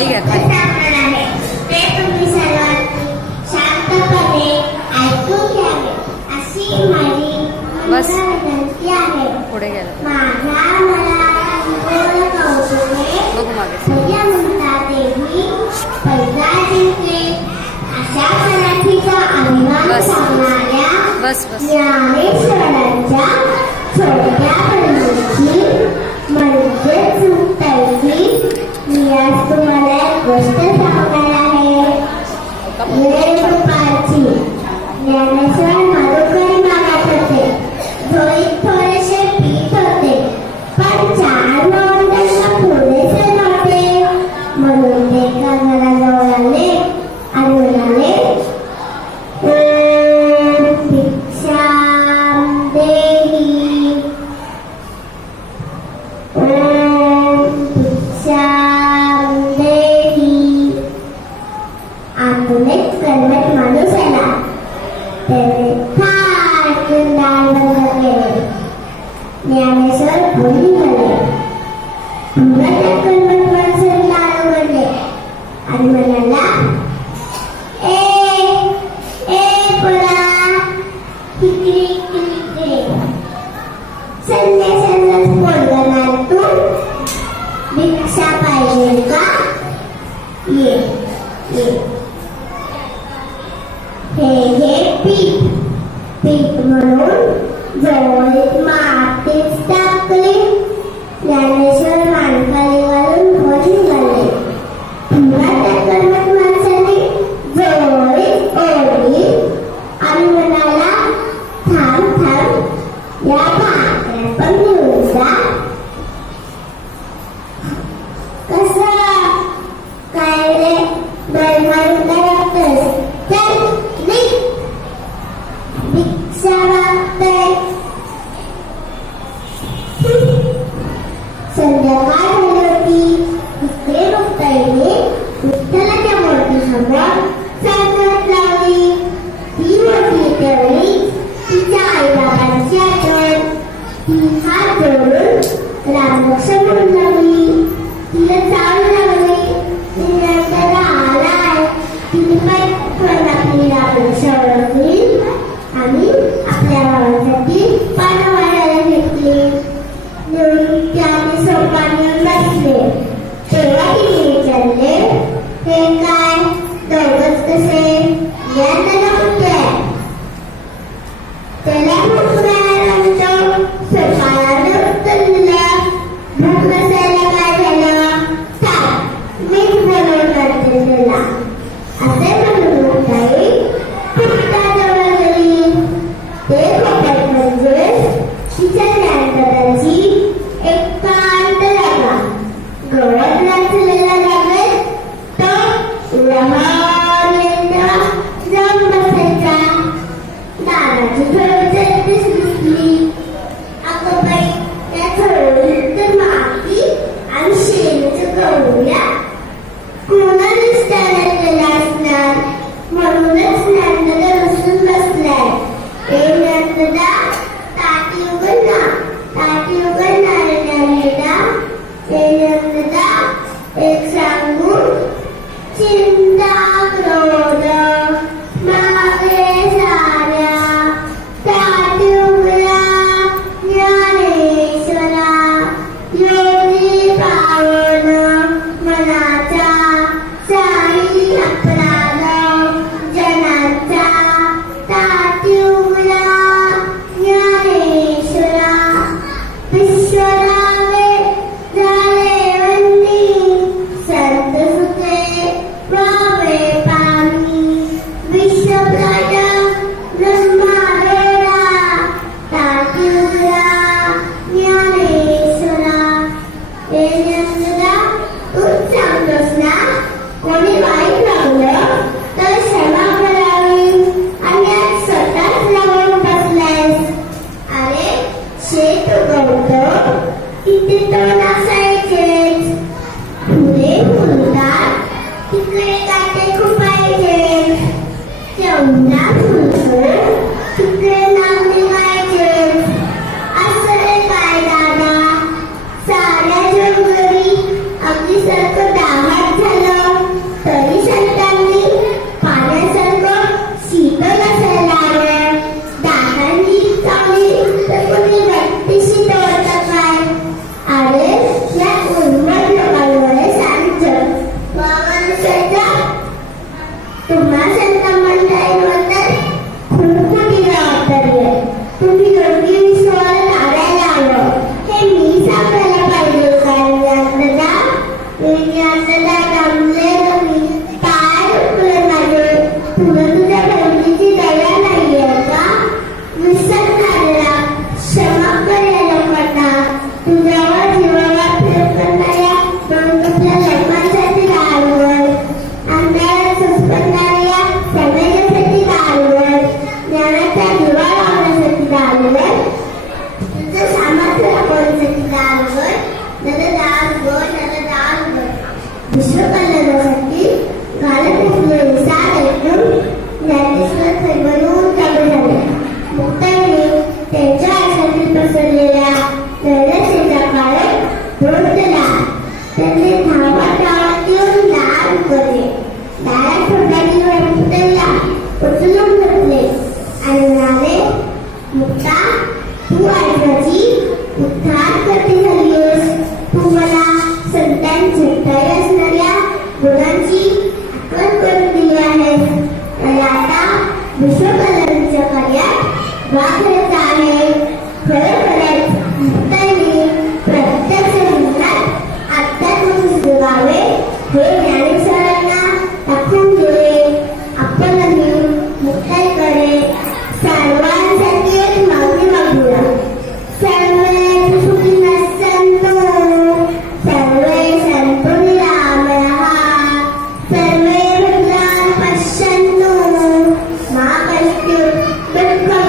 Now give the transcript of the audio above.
खाली घ्या खाली. सांगणार आहे ते तुम्ही सर्वांनी शांतपणे ऐकून घ्यावे अशी माझी बस. विनंती आहे. पुढे गेलं माझ्या मनात गोड कौतुके बघू मागे. सगळ्या म्हणतात देवी पैदा जिंकले अशा मराठीचा अभिमान बस. सांगणाऱ्या बस बस. ज्ञानेश्वरांच्या छोट्या बहिणीची म्हणजे चुकतायची मी आज तुम्हाला एक गोष्ट सांगणार आहे. वेळ दुपारची ज्ञानेश्वर मधुकरी मागत होते. झोळीत थोडेसे पीठ होते पण 4 नोंदांना पुरेसे नव्हते. म्हणून ते एका घराजवळ आले आणि म्हणाले भिक्षाम देही भिक्षाम देही. आतून एक कर्मठ माणूस आला. त्याने फाटकन दार बंद केले. ज्ञानेश्वर पुढे निघाले. पुन्हा त्या कर्मठ माणसाने दार उघडले आणि म्हणाला इकडे संन्यासालाच बोलणार तू भिक्षा पाहिजे का ये ये. हे पीठ म्हणून जवळीत मातीच टाकले. ज्ञानेश्वर मानखाली घालून वर निघाले. पुन्हा त्या कर्मठ माणसाने जवळीत ओढली आणि म्हणाला थांब या भाकऱ्या पण घेऊन जा. कसं काय रे बेमान करतोस? चल निघ. भिक्षा मागतोय. संध्याकाळ झाली होती. इकडे मुक्ताईने विठ्ठलाच्या मूर्तीसमोर साखर लावली. ती मूर्ती ठेवली. तिच्या आईबाबांची आठवण. ती हात जोडून रामरक्षा म्हणून लागली. तिला चालू लागली. तिने त्याला आलाय. तिने पण आपली रामरक्षा ओळखली आणि आपल्या भावासाठी पानं वाढायला घेतली. त्याने सोपानी बसले. तेव्हा तिने विचारले हे काय दोघच कसे? या त्याला कुठे त्याला भूक नाही म्हणतो. सोपानाने उत्तर दिलं भूक नसायला काय झालं? चाल मीच बोलवून करते त्याला असे म्हणून मुक्ताई पुट्टाजवळ गेली. ते खोपट म्हणजे तिच्या ज्ञानदादाची एकांत जागा. त्यांनी धावत येऊन दार उघडले. दारात ठोठाची वरपुटेला उचलून घेतले आणि म्हणाले, मुक्ता, तू आईची उद्धार करते झालीस. तू मला संतांची झटई असणाऱ्या गुणांची आठवण करून दिली आहेस. मला आता विश्वकल्याणाच्या कार्यात भाग घ्यायचा आहे. खरोखरच मुक्ताने प्रत्यक्ष जीवनात अध्यात्म जगावे हे ज्ञानेश्वरांना दाखवून दिले. आपणही मुक्ताईकडे सर्वांसाठी एक मागणी मागूया. सर्वे सुखिनः सन्तु, सर्वे सन्तु निरामयाः, सर्वे भद्राणि पश्यन्तु, मा कश्चित् दुःखं